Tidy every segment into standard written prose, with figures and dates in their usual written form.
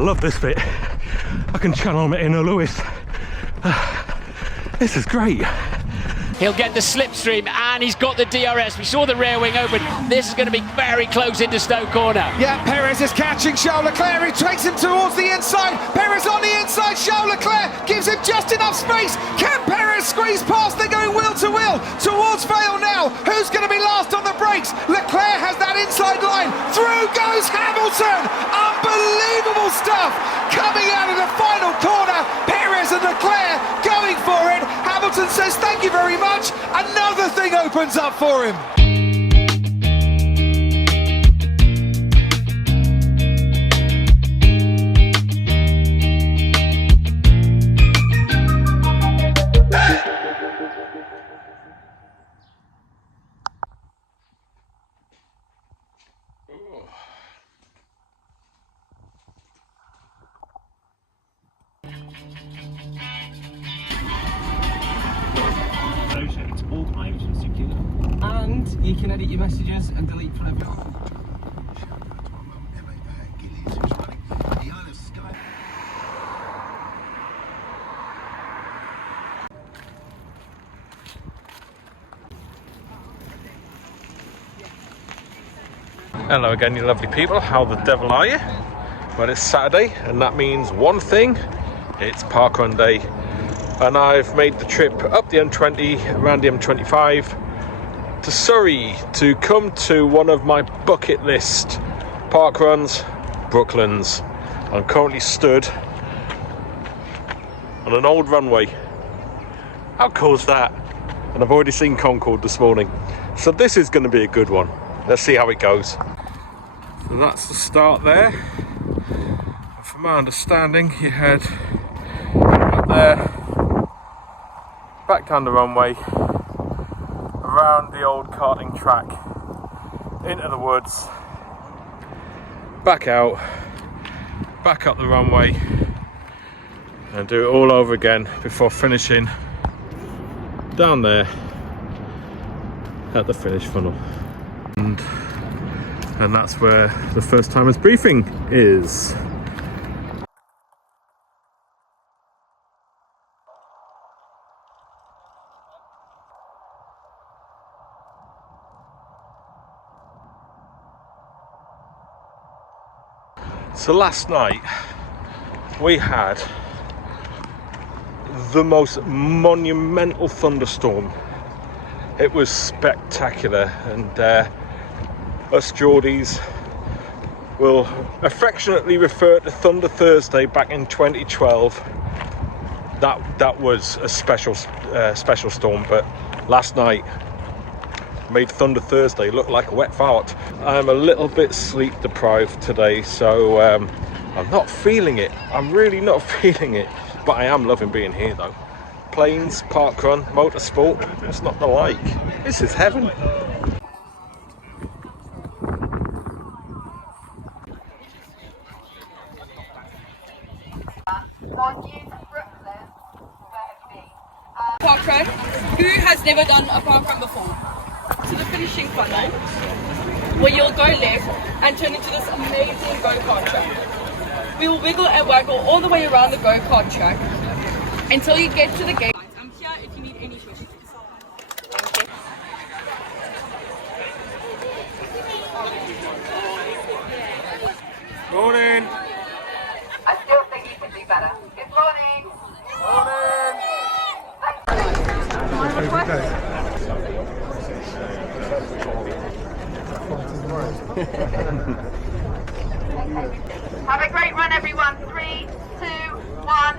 love this bit. I can channel my inner Lewis. This is great. He'll get the slipstream and he's got the DRS. We saw the rear wing open. This is going to be very close into Stowe Corner. Yeah, Perez is catching Charles Leclerc. He takes him towards the inside. Perez on the inside. Charles Leclerc gives him just enough space. Can Perez squeeze past? They're going wheel to wheel towards Vale now. Who's going to be last on the brakes? Leclerc has that inside line. Through goes Hamilton. Unbelievable stuff coming out of the final corner. Perez and Leclerc going for it. Hamilton says thank you very much. Another thing opens up for him. It's all times and secure. And you can edit your messages and delete from everyone. Hello again, you lovely people. How the devil are you? Well, it's Saturday, and that means one thing. It's parkrun day. And I've made the trip up the M20, around the M25 to Surrey to come to one of my bucket list parkruns, Brooklands. I'm currently stood on an old runway. How cool is that? And I've already seen Concord this morning. So this is going to be a good one. Let's see how it goes. So that's the start there. And from my understanding, you head up there, back down the runway, around the old karting track, into the woods, back out, back up the runway, and do it all over again before finishing down there at the finish funnel. And that's where the first timers briefing is. So last night we had the most monumental thunderstorm. It was spectacular, and us Geordies will affectionately refer to Thunder Thursday back in 2012. That was a special storm, but last night made Thunder Thursday look like a wet fart. I'm a little bit sleep deprived today, so I'm not feeling it. I'm really not feeling it, but I am loving being here though. Planes, parkrun, motorsport, what's not to like? This is heaven. Parkrun. Who has never done a parkrun before? To the finishing funnel, where you'll go left and turn into this amazing go-kart track. We will wiggle and waggle all the way around the go-kart track until you get to the gate. I'm here if you need any questions. Morning. I still think you can do better. Good morning. Have a great run, everyone. 3, 2, 1.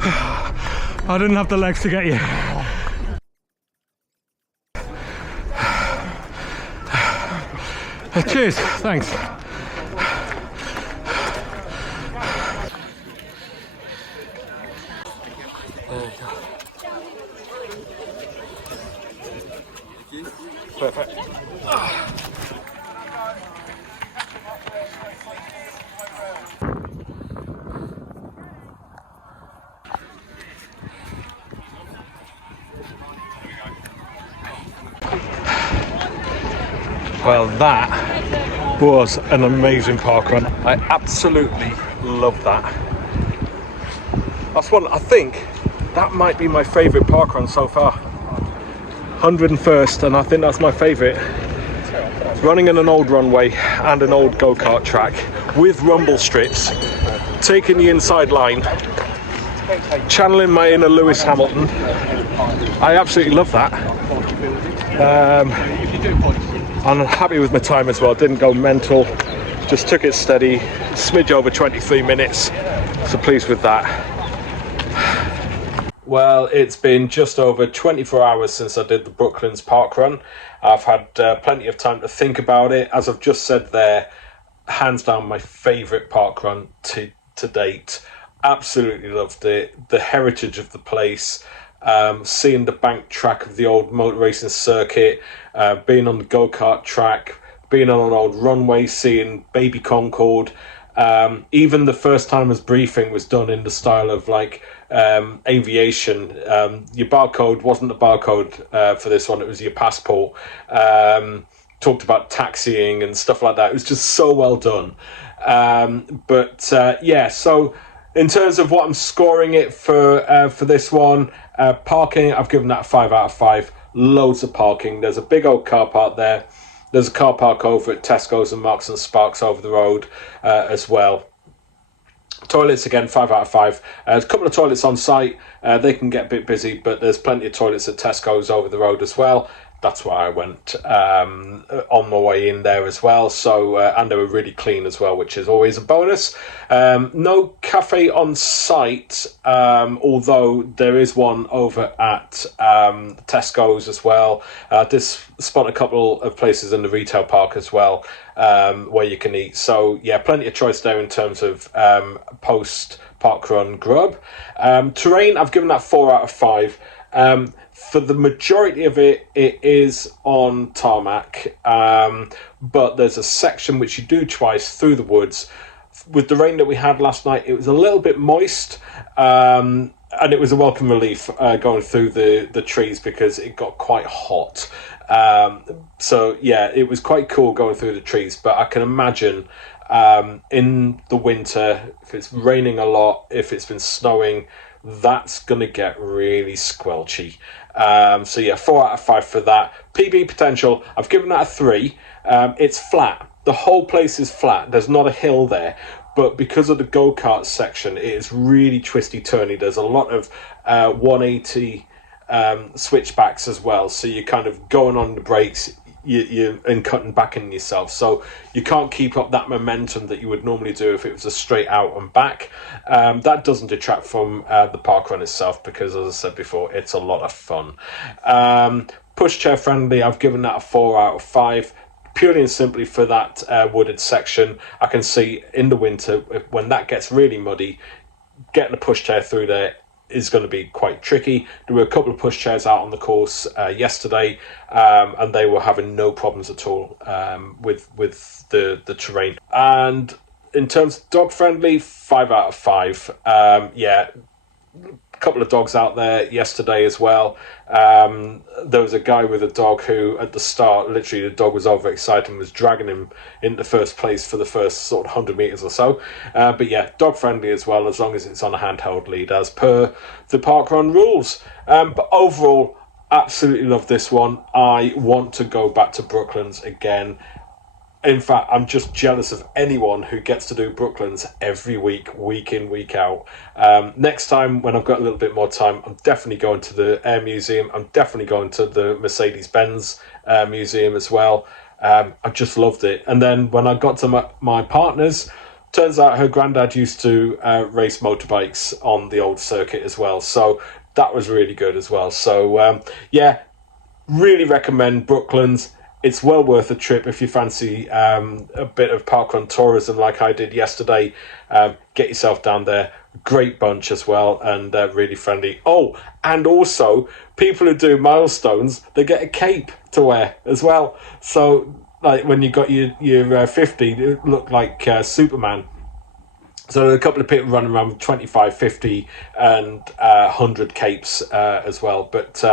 I didn't have the legs to get you. Cheers, thanks. Perfect. Well, that was an amazing park run. I absolutely love that. That's one, I think that might be my favourite park run so far. 101st, and I think that's my favourite. Running in an old runway and an old go-kart track with rumble strips, taking the inside line, channeling my inner Lewis Hamilton. I absolutely love that. I'm happy with my time as well, didn't go mental, just took it steady, smidge over 23 minutes, so pleased with that. Well, it's been just over 24 hours since I did the Brooklands parkrun. I've had plenty of time to think about it. As I've just said there, hands down my favourite parkrun to date. Absolutely loved it. The heritage of the place, seeing the bank track of the old motor racing circuit, being on the go-kart track, being on an old runway, seeing Baby Concorde. Even the first timers briefing was done in the style of like aviation. Your barcode wasn't the barcode for this one, it was your passport. Talked about taxiing and stuff like that. It was just so well done. Yeah, so in terms of what I'm scoring it for this one, parking, I've given that a 5 out of 5. Loads of parking. There's a big old car park there. There's a car park over at Tesco's and Marks and Sparks over the road as well. Toilets, again, 5 out of 5. There's a couple of toilets on site. They can get a bit busy, but there's plenty of toilets at Tesco's over the road as well. That's why I went on my way in there as well. So, and they were really clean as well, which is always a bonus. No cafe on site, although there is one over at Tesco's as well. I did spot a couple of places in the retail park as well where you can eat. So, yeah, plenty of choice there in terms of post-parkrun grub. Terrain, I've given that 4 out of 5. For the majority of it, it is on tarmac, but there's a section which you do twice through the woods. With the rain that we had last night, it was a little bit moist, and it was a welcome relief going through the trees because it got quite hot. So yeah, it was quite cool going through the trees, but I can imagine in the winter, if it's raining a lot, if it's been snowing, that's going to get really squelchy. So yeah, 4 out of 5 for that. PB potential, I've given that a 3. It's flat. The whole place is flat. There's not a hill there. But because of the go-kart section, it is really twisty-turny. There's a lot of 180 switchbacks as well. So you're kind of going on the brakes, and cutting back in yourself, so you can't keep up that momentum that you would normally do if it was a straight out and back. That doesn't detract from the parkrun itself, because as I said before, it's a lot of fun. Pushchair friendly, I've given that a 4 out of 5, purely and simply for that wooded section. I can see in the winter, when that gets really muddy, getting a pushchair through there is going to be quite tricky. There were a couple of pushchairs out on the course yesterday, and they were having no problems at all with the terrain. And in terms of dog friendly, 5 out of 5. Yeah, a couple of dogs out there yesterday as well. There was a guy with a dog who, at the start, literally the dog was overexcited and was dragging him into first place for the first sort of 100 metres or so. But yeah, dog friendly as well, as long as it's on a handheld lead, as per the parkrun rules. But overall, absolutely love this one. I want to go back to Brooklands again. In fact, I'm just jealous of anyone who gets to do Brooklands every week, week in, week out. Next time, when I've got a little bit more time, I'm definitely going to the Air Museum. I'm definitely going to the Mercedes-Benz Museum as well. I just loved it. And then when I got to my partner's, turns out her granddad used to race motorbikes on the old circuit as well, so that was really good as well. So yeah, really recommend Brooklands. It's well worth a trip if you fancy a bit of parkrun tourism like I did yesterday. Get yourself down there. Great bunch as well, and really friendly. Oh, and also people who do milestones, they get a cape to wear as well. So like when you got your 50, it looked like Superman. So there are a couple of people running around with 25, 50 and 100 capes as well. But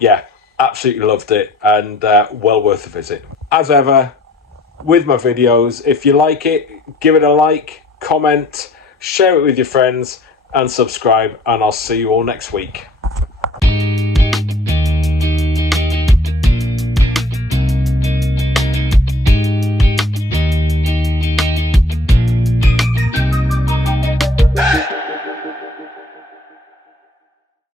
yeah, absolutely loved it, and well worth a visit. As ever, with my videos, if you like it, give it a like, comment, share it with your friends, and subscribe, and I'll see you all next week.